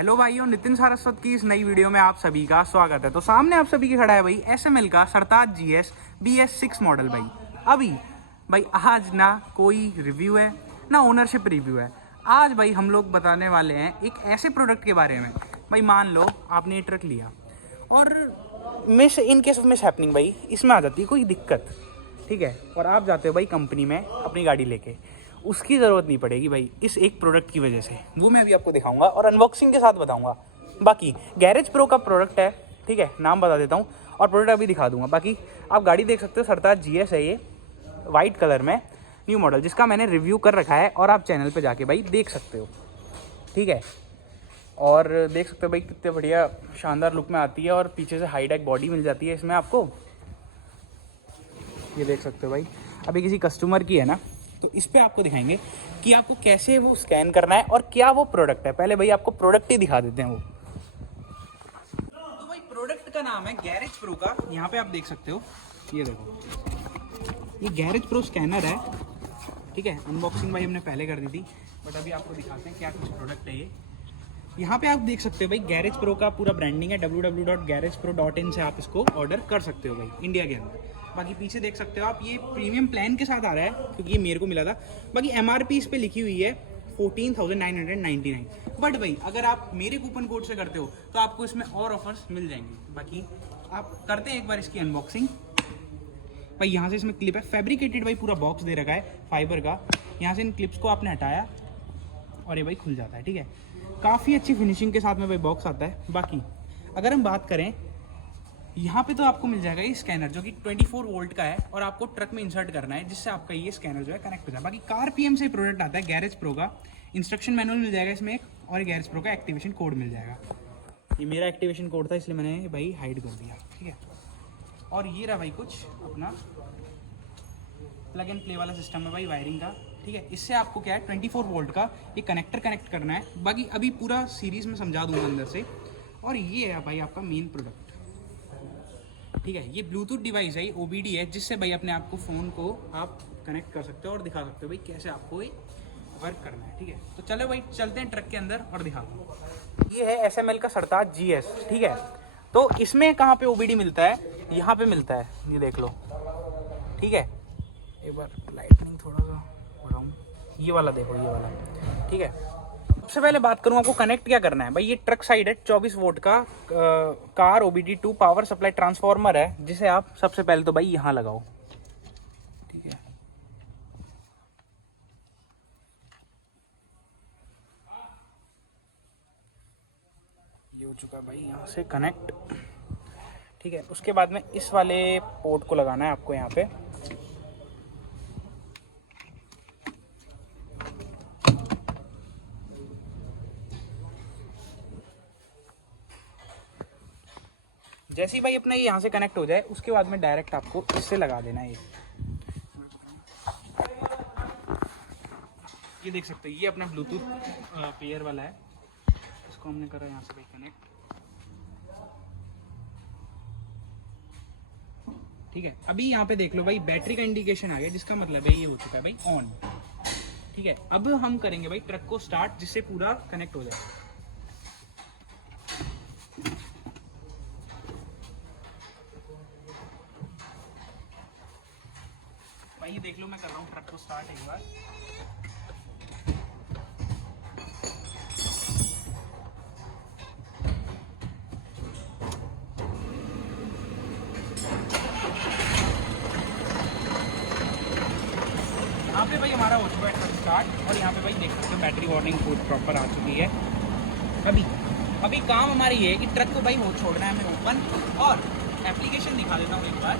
Hello भाइयों, नितिन सारस्वत की इस नई वीडियो में आप सभी का स्वागत है। तो सामने आप सभी के खड़ा है भाई SML का सरताज GS BS6 मॉडल। भाई भाई आज ना कोई रिव्यू है ना ओनरशिप रिव्यू है। आज भाई हम लोग बताने वाले हैं एक ऐसे प्रोडक्ट के बारे में। भाई मान लो आपने ये ट्रक लिया और in case of miss happening भाई इसमें आ जाती है कोई दिक्कत, ठीक है, और आप जाते हो भाई कंपनी में अपनी गाड़ी लेके, उसकी ज़रूरत नहीं पड़ेगी भाई इस एक प्रोडक्ट की वजह से। वो मैं अभी आपको दिखाऊंगा और अनबॉक्सिंग के साथ बताऊंगा। बाकी गैरेज प्रो का प्रोडक्ट है, ठीक है, नाम बता देता हूँ और प्रोडक्ट अभी दिखा दूंगा। बाकी आप गाड़ी देख सकते हो, सरताज GS है ये, वाइट कलर में न्यू मॉडल, जिसका मैंने रिव्यू कर रखा है और आप चैनल पर जाके भाई देख सकते हो, ठीक है। और देख सकते हो भाई कितने बढ़िया शानदार लुक में आती है और पीछे से हाईटेक बॉडी मिल जाती है इसमें आपको। ये देख सकते हो भाई, अभी किसी कस्टमर की है ना, तो इस पे आपको दिखाएंगे कि आपको कैसे वो स्कैन करना है और क्या वो प्रोडक्ट है। पहले भाई आपको प्रोडक्ट ही दिखा देते हैं वो। तो भाई प्रोडक्ट का नाम है गैरेज प्रो का, यहाँ पे आप देख सकते हो, ये देखो, ये गैरेज प्रो स्कैनर है, ठीक है। अनबॉक्सिंग भाई हमने पहले कर दी थी, बट अभी आपको दिखाते हैं क्या कुछ प्रोडक्ट है ये। यहाँ पे आप देख सकते हो भाई गैरेज प्रो का पूरा ब्रांडिंग है, www.garagepro.in से आप इसको ऑर्डर कर सकते हो भाई इंडिया के अंदर। बाकी पीछे देख सकते हो आप, ये प्रीमियम प्लान के साथ आ रहा है क्योंकि ये मेरे को मिला था। बाकी MRP इस पे लिखी हुई है 14,999। बट भाई अगर आप मेरे कूपन कोड से करते हो तो आपको इसमें और ऑफर्स मिल जाएंगे। बाकी आप करते हैं एक बार इसकी अनबॉक्सिंग। भाई यहाँ से इसमें क्लिप है, फैब्रिकेटेड भाई पूरा बॉक्स दे रखा है फाइबर का। यहाँ से इन क्लिप्स को आपने हटाया और ये भाई खुल जाता है, ठीक है। काफ़ी अच्छी फिनिशिंग के साथ में भाई बॉक्स आता है। बाकी अगर हम बात करें, यहाँ पे तो आपको मिल जाएगा ये स्कैनर जो कि 24 वोल्ट का है और आपको ट्रक में इंसर्ट करना है, जिससे आपका ये स्कैनर जो है कनेक्ट हो जाए। बाकी कार PM से प्रोडक्ट आता है गैरेज प्रो का, इंस्ट्रक्शन मैनुअल मिल जाएगा इसमें एक, और गैरेज प्रो का एक्टिवेशन कोड मिल जाएगा। ये मेरा एक्टिवेशन कोड था इसलिए मैंने भाई हाइड कर दिया, ठीक है। और ये रहा भाई कुछ अपना प्लग एंड प्ले वाला सिस्टम है भाई वायरिंग का, ठीक है। इससे आपको क्या है 24 वोल्ट का ये कनेक्टर कनेक्ट करना है। बाकी अभी पूरा सीरीज में समझा दूंगा अंदर से। और ये है भाई आपका मेन प्रोडक्ट, ठीक है। ये ब्लूटूथ डिवाइस है, OBD है, जिससे भाई अपने आप को फ़ोन को आप कनेक्ट कर सकते हो और दिखा सकते हो भाई कैसे आपको ये वर्क करना है, ठीक है। तो चलो भाई चलते हैं ट्रक के अंदर और दिखा दो। ये है SML का सरताज GS, ठीक है। तो इसमें कहाँ पे OBD मिलता है, यहाँ पे मिलता है, ये देख लो, ठीक है। एक बार लाइटनिंग थोड़ा सा बढ़ाऊँ, ये वाला देखो, ये वाला, ठीक है। सबसे पहले बात करूँ आपको कनेक्ट क्या करना है भाई। ये ट्रक साइड है, 24 वोल्ट का car OBD2 power supply transformer है, जिसे आप सबसे पहले तो भाई यहाँ लगाओ, ठीक है। ये हो चुका है भाई यहाँ से कनेक्ट, ठीक है। उसके बाद में इस वाले पोर्ट को लगाना है आपको यहाँ पे, जैसे ही भाई अपना ये यहाँ से कनेक्ट हो जाए उसके बाद में डायरेक्ट आपको इससे लगा देना है। ये देख सकते हो, ये अपना ब्लूटूथ पेयर वाला है, इसको हमने करा यहाँ से भाई कनेक्ट, ठीक है। अभी यहाँ पे देख लो भाई बैटरी का इंडिकेशन आ गया, जिसका मतलब है ये हो चुका है भाई ऑन, ठीक है। अब हम करेंगे भाई ट्रक को स्टार्ट, जिससे पूरा कनेक्ट हो जाए। भाई ये देख लो, मैं कर रहा हूँ ट्रक को स्टार्ट एक बार। यहाँ पे भाई हमारा हो चुका है ट्रक स्टार्ट, और यहाँ पे भाई देख सकते हो बैटरी वार्निंग कोड प्रॉपर आ चुकी है। अभी काम हमारी ये है कि ट्रक को भाई वो छोड़ना है हमें ओपन, और एप्लीकेशन दिखा देता हूँ एक बार।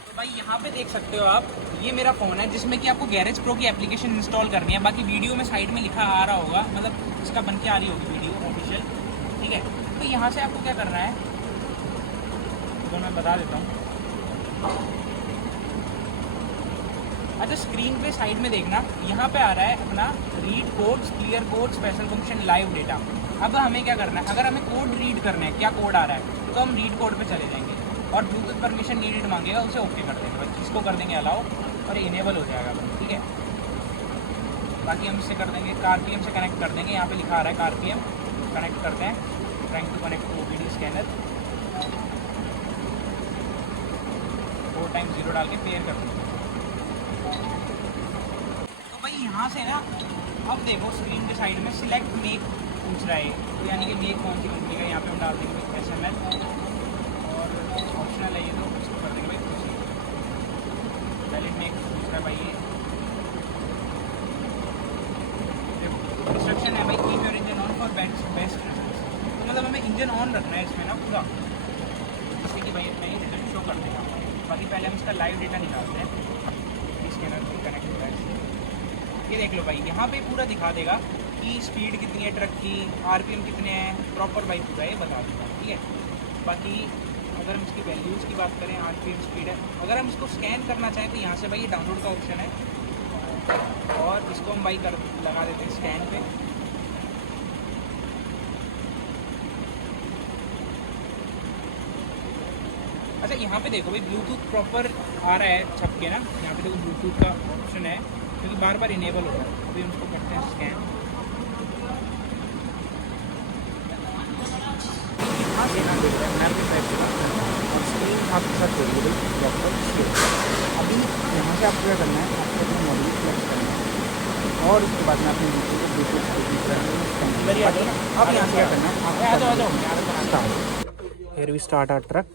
तो भाई यहाँ पे देख सकते हो आप, ये मेरा फ़ोन है जिसमें कि आपको गैरेज प्रो की एप्लीकेशन इंस्टॉल करनी है। बाकी वीडियो में साइड में लिखा आ रहा होगा, मतलब इसका बन के आ रही होगी वीडियो ऑफिशियल, ठीक है। तो यहाँ से आपको क्या करना है तो मैं बता देता हूँ। अच्छा, स्क्रीन पे साइड में देखना, यहाँ पे आ रहा है अपना read codes, clear code, special function, live data. अब हमें क्या करना है, अगर हमें कोड रीड करना है, क्या कोड आ रहा है, तो हम रीड कोड पे चले जाएंगे और ब्लूटूथ परमिशन नीडेड मांगेगा, उसे ओके कर देंगे, इसको कर देंगे अलाउ। और इनेबल हो जाएगा भाई, ठीक है। बाकी हम इससे कर देंगे RPM से कनेक्ट कर देंगे, यहाँ पे लिखा आ रहा है RPM, कनेक्ट करते हैं, trying to connect to OBD scanner, 4 time 0 डाल के पेयर कर देंगे। तो भाई यहाँ से ना अब देखो स्क्रीन के साइड में सिलेक्ट मेक पूछ रहा है, तो यानी कि मेक कौन सी कंपनी का, यहाँ पे हम डाल देंगे SML और ऑप्शनल है ये, तो इसको कर देंगे भाई खुशी, वैलिड मेक पूछ रहा है भाई ये। इंस्ट्रक्शन है भाई keep your engine on for best results, तो मतलब हमें इंजन ऑन रखना है इसमें ना पूरा, जिससे कि भाई अपना ये रिजल्ट शो कर देगा। बाकी पहले हम इसका लाइव डेटा निकालते हैं, स्कैनर कनेक्ट हो रहा है, ये देख लो भाई यहाँ पे पूरा दिखा देगा कि स्पीड कितनी है ट्रक की, RPM कितने हैं, प्रॉपर भाई पूरा ये बता देगा, ठीक है। बाकी अगर हम इसकी वैल्यूज़ की बात करें, RPM स्पीड है, अगर हम इसको स्कैन करना चाहें तो यहाँ से भाई ये डाउनलोड का ऑप्शन है, और इसको हम भाई लगा देते हैं स्कैन पे। अच्छा यहाँ पे देखो भाई ब्लूटूथ प्रॉपर आ रहा है छप के ना, यहाँ पे देखो ब्लूटूथ का ऑप्शन है, क्योंकि बार बार इनेबल हो रहा है। अभी हम उसको करते हैं स्कैन, यहाँ से ना देख रहे हैं मैप के साइड से बात करना है और स्क्रीन आपके साथ हो रही है भाई प्रॉपर स्क्रीन। अभी यहाँ से आपको क्या करना है, आपको अपना मॉड्यूल सेलेक्ट करना है और उसके बाद में अपने नीचे को ब्लूटूथ अब यहाँ से क्या करना है, here we start our truck,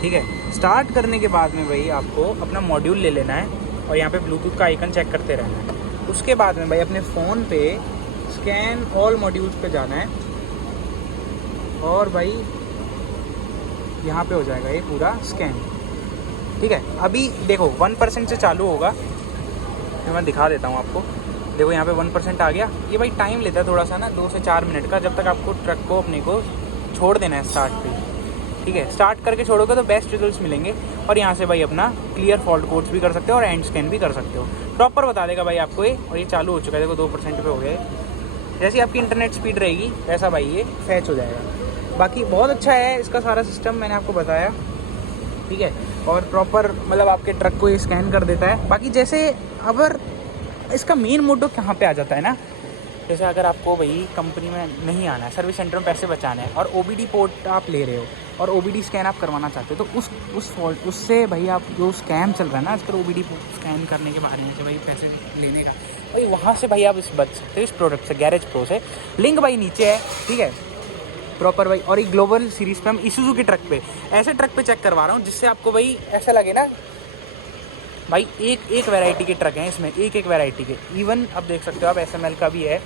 ठीक है। स्टार्ट करने के बाद में भाई आपको अपना मॉड्यूल ले लेना है और यहाँ पे ब्लूटूथ का आइकन चेक करते रहना है। उसके बाद में भाई अपने फ़ोन पे स्कैन ऑल मॉड्यूल्स पे जाना है और भाई यहाँ पे हो जाएगा ये पूरा स्कैन, ठीक है। अभी देखो 1% से चालू होगा, तो मैं दिखा देता हूँ आपको। देखो यहाँ पे 1% आ गया। ये भाई टाइम लेता है थोड़ा सा ना, 2 से 4 मिनट का, जब तक आपको ट्रक को अपने को छोड़ देना है स्टार्ट पे, ठीक है। स्टार्ट करके छोड़ोगे तो बेस्ट रिजल्ट्स मिलेंगे और यहाँ से भाई अपना क्लियर फॉल्ट कोड्स भी कर सकते हो और एंड स्कैन भी कर सकते हो, प्रॉपर बता देगा भाई आपको ये। और ये चालू हो चुका है, देखो 2% पे हो गया है। जैसी आपकी इंटरनेट स्पीड रहेगी वैसा भाई ये फैच हो जाएगा। बाकी बहुत अच्छा है इसका सारा सिस्टम, मैंने आपको बताया, ठीक है। और प्रॉपर मतलब आपके ट्रक को ये स्कैन कर देता है। बाकी जैसे अगर इसका मेन मोटो कहाँ पे आ जाता है ना, जैसे अगर आपको भाई कंपनी में नहीं आना है, सर्विस सेंटर में पैसे बचाने हैं और OBD पोर्ट आप ले रहे हो और OBD स्कैन आप करवाना चाहते हो, तो उससे भाई आप जो स्कैम चल रहा है ना आजकल OBD स्कैन करने के बारे में से भाई पैसे लेने का, भाई वहाँ से भाई आप बच सकते हो इस प्रोडक्ट से, गैरेज प्रो से। लिंक भाई नीचे है, ठीक है, प्रॉपर भाई। और एक ग्लोबल सीरीज़ पे हम इसूजू के ट्रक पे, ऐसे ट्रक पे चेक करवा रहा हूँ जिससे आपको भाई ऐसा लगे ना भाई एक वैरायटी के ट्रक हैं इसमें, एक वैरायटी के। इवन अब देख सकते हो आप SML का भी है,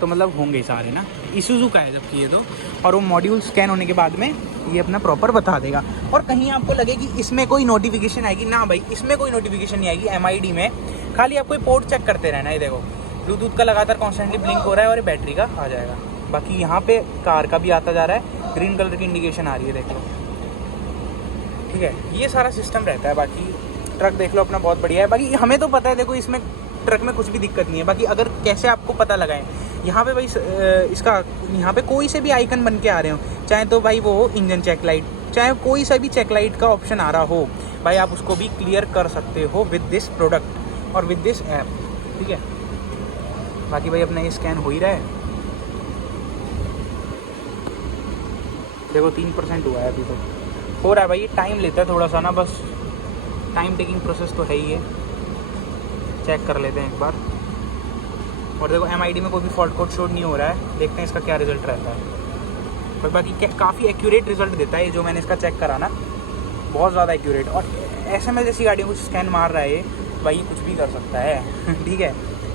तो मतलब होंगे सारे ना, इसूजू का है जबकि ये तो। और वो मॉड्यूल स्कैन होने के बाद में ये अपना प्रॉपर बता देगा। और कहीं आपको लगे कि इसमें कोई नोटिफिकेशन आएगी ना, भाई इसमें कोई नोटिफिकेशन नहीं आएगी MID में, खाली आपको पोर्ट चेक करते रहना है। देखो ब्लूटूथ का लगातार कॉन्स्टेंटली ब्लिंक हो रहा है और बैटरी का आ जाएगा। बाकी यहाँ पे कार का भी आता जा रहा है, ग्रीन कलर की इंडिकेशन आ रही है, देख लो, ठीक है। ये सारा सिस्टम रहता है। बाकी ट्रक देख लो अपना बहुत बढ़िया है। बाकी हमें तो पता है, देखो इसमें ट्रक में कुछ भी दिक्कत नहीं है। बाकी अगर कैसे आपको पता लगाएं, यहाँ पे भाई इसका यहाँ पे कोई से भी आइकन बन के आ रहे हो, चाहे तो भाई वो हो इंजन चेक लाइट, चाहे कोई सा भी चेक लाइट का ऑप्शन आ रहा हो, भाई आप उसको भी क्लियर कर सकते हो विद दिस प्रोडक्ट और विद दिस ऐप, ठीक है। बाकी भाई अपना ये स्कैन हो ही रहा है, देखो 3% हुआ है अभी तो, हो रहा है भाई। टाइम लेता है थोड़ा सा ना, बस टाइम टेकिंग प्रोसेस तो है ही है। चेक कर लेते हैं एक बार। और देखो MID में कोई भी फॉल्ट कोड शो नहीं हो रहा है, देखते हैं इसका क्या रिजल्ट रहता है। पर बाकी काफ़ी एक्यूरेट रिजल्ट देता है जो मैंने इसका चेक करा ना, बहुत ज़्यादा एक्यूरेट। और SML जैसी गाड़ियों को स्कैन मार रहा है भाई, कुछ भी कर सकता है ठीक है,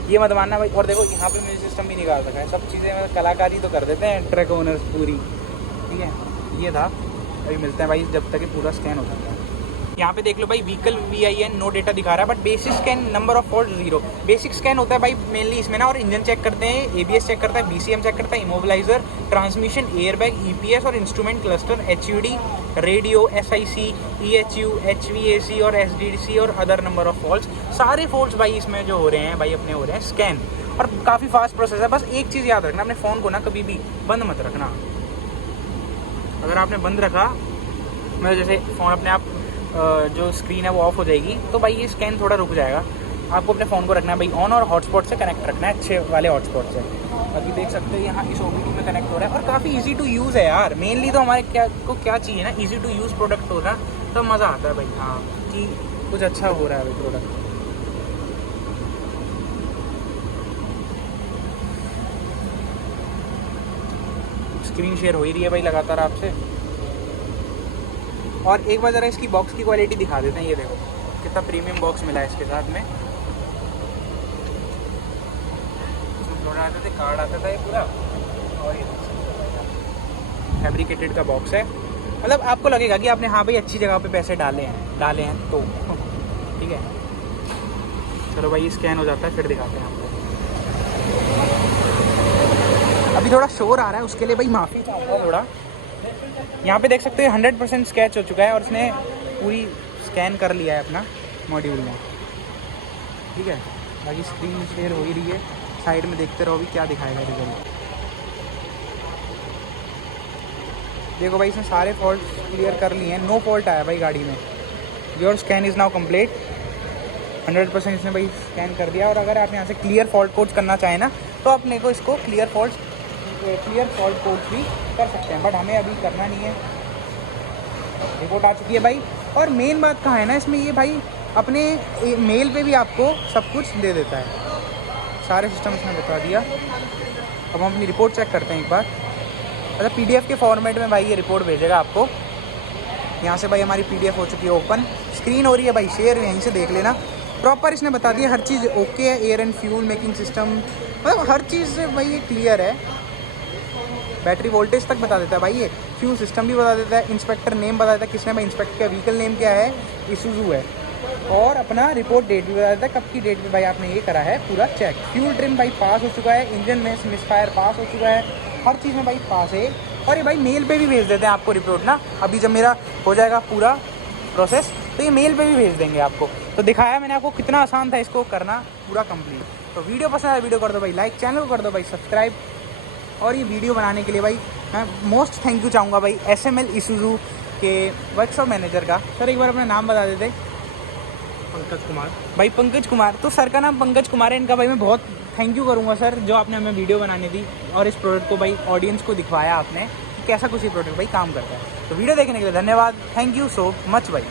ये मत मानना भाई। और देखो यहाँ पे म्यूजिक सिस्टम भी निकाल सका है, सब चीज़ें मतलब कलाकारी तो कर देते हैं ट्रक ओनर्स पूरी, ठीक है। ये था, अभी मिलते हैं भाई जब तक ये पूरा स्कैन हो जाता है। यहाँ पे देख लो भाई व्हीकल VIN नो डेटा दिखा रहा है, but basic scan number of fault 0। Basic scan होता है भाई मेनली इसमें ना, और इंजन चेक करते हैं, ABS चेक करता है, BCM चेक करता है, इमोबिलाइजर, ट्रांसमिशन, एयरबैग, EPS और instrument cluster, HUD, radio, SIC, EHU, HVAC और SDC और अदर नंबर ऑफ फॉल्ट्स। सारे फॉल्ट्स भाई इसमें जो हो रहे हैं भाई अपने हो रहे हैं स्कैन, और काफ़ी फास्ट प्रोसेस है। बस एक चीज़ याद रखना, अपने फ़ोन को ना कभी भी बंद मत रखना। अगर आपने बंद रखा मतलब जैसे फ़ोन अपने आप जो स्क्रीन है वो ऑफ हो जाएगी तो भाई ये स्कैन थोड़ा रुक जाएगा। आपको अपने फ़ोन को रखना है भाई ऑन और हॉटस्पॉट से कनेक्ट रखना है, अच्छे वाले हॉटस्पॉट से। अभी देख सकते हैं यहाँ इस OBD में कनेक्ट हो रहा है और काफ़ी इजी टू यूज़ है यार। मेनली तो हमारे क्या चाहिए ना, इजी टू यूज़ प्रोडक्ट होना तो मज़ा आता है भाई। हाँ कि कुछ अच्छा हो रहा है भाई प्रोडक्ट। स्क्रीन शेयर हो ही रही है भाई लगातार आपसे। और एक बार ज़रा इसकी बॉक्स की क्वालिटी दिखा देते हैं। ये देखो कितना प्रीमियम बॉक्स मिला है इसके साथ में। थोड़ा आते थे, कार्ड आता था ये पूरा, और ये फैब्रिकेटेड का बॉक्स है। मतलब आपको लगेगा कि आपने हाँ भाई अच्छी जगह पे पैसे डाले हैं तो ठीक है। चलो भाई स्कैन हो जाता है फिर दिखाते हैं आपको। अभी थोड़ा शोर आ रहा है उसके लिए भाई माफ़ी चाहता हूँ थोड़ा। यहाँ पे देख सकते हैं 100% स्केच हो चुका है और इसने पूरी स्कैन कर लिया है अपना मॉड्यूल में, ठीक है। बाकी स्क्रीन शेयर हो ही रही है, साइड में देखते रहो अभी क्या दिखाएगा रिजल्ट। देखो भाई इसने सारे फॉल्ट क्लियर कर लिए हैं, नो फॉल्ट आया भाई गाड़ी में। Your scan is now complete. 100% इसने भाई स्कैन कर दिया। और अगर आप यहाँ से क्लियर फॉल्ट कोड्स करना चाहें ना तो अपने को इसको क्लियर फॉल्ट कोड्स भी कर सकते हैं, बट हमें अभी करना नहीं है। रिपोर्ट आ चुकी है भाई। और मेन बात कहाँ है ना इसमें, ये भाई अपने मेल पे भी आपको सब कुछ दे देता है, सारे सिस्टम इसने बता दिया। अब हम अपनी रिपोर्ट चेक करते हैं एक बार। मतलब PDF के फॉर्मेट में भाई ये रिपोर्ट भेजेगा आपको। यहाँ से भाई हमारी PDF हो चुकी है ओपन, स्क्रीन हो रही है भाई शेयर, यहीं से देख लेना। प्रॉपर इसने बता दिया हर चीज़ ओके है, air and fuel making system, मतलब हर चीज़ भाई ये क्लियर है। बैटरी वोल्टेज तक बता देता है भाई ये, फ्यूल सिस्टम भी बता देता है, इंस्पेक्टर नेम बता देता है किसने भाई इंस्पेक्ट किया, व्हीकल नेम क्या है, इसूजू है। और अपना रिपोर्ट डेट भी बता देता है, कब की डेट में भाई आपने ये करा है पूरा चेक। फ्यूल ट्रिम भाई पास हो चुका है, इंजन में मिसफायर पास हो चुका है, हर चीज़ में भाई पास है। और ये भाई मेल पे भी भेज देते हैं आपको रिपोर्ट ना। अभी जब मेरा हो जाएगा पूरा प्रोसेस तो ये मेल पे भी भेज देंगे आपको। तो दिखाया मैंने आपको कितना आसान था इसको करना पूरा कंप्लीट। तो वीडियो पसंद आया वीडियो कर दो भाई लाइक, चैनल को कर दो भाई सब्सक्राइब। और ये वीडियो बनाने के लिए भाई मैं मोस्ट थैंक यू चाहूँगा भाई SML इसूजू के वर्कशॉप मैनेजर का। सर एक बार अपना नाम बता देते। पंकज कुमार भाई पंकज कुमार, तो सर का नाम पंकज कुमार है। इनका भाई मैं बहुत थैंक यू करूँगा सर, जो आपने हमें वीडियो बनाने दी और इस प्रोडक्ट को भाई ऑडियंस को दिखवाया आपने कि कैसा कुछ ये प्रोडक्ट भाई काम करता है। तो वीडियो देखने के लिए धन्यवाद, थैंक यू सो मच भाई।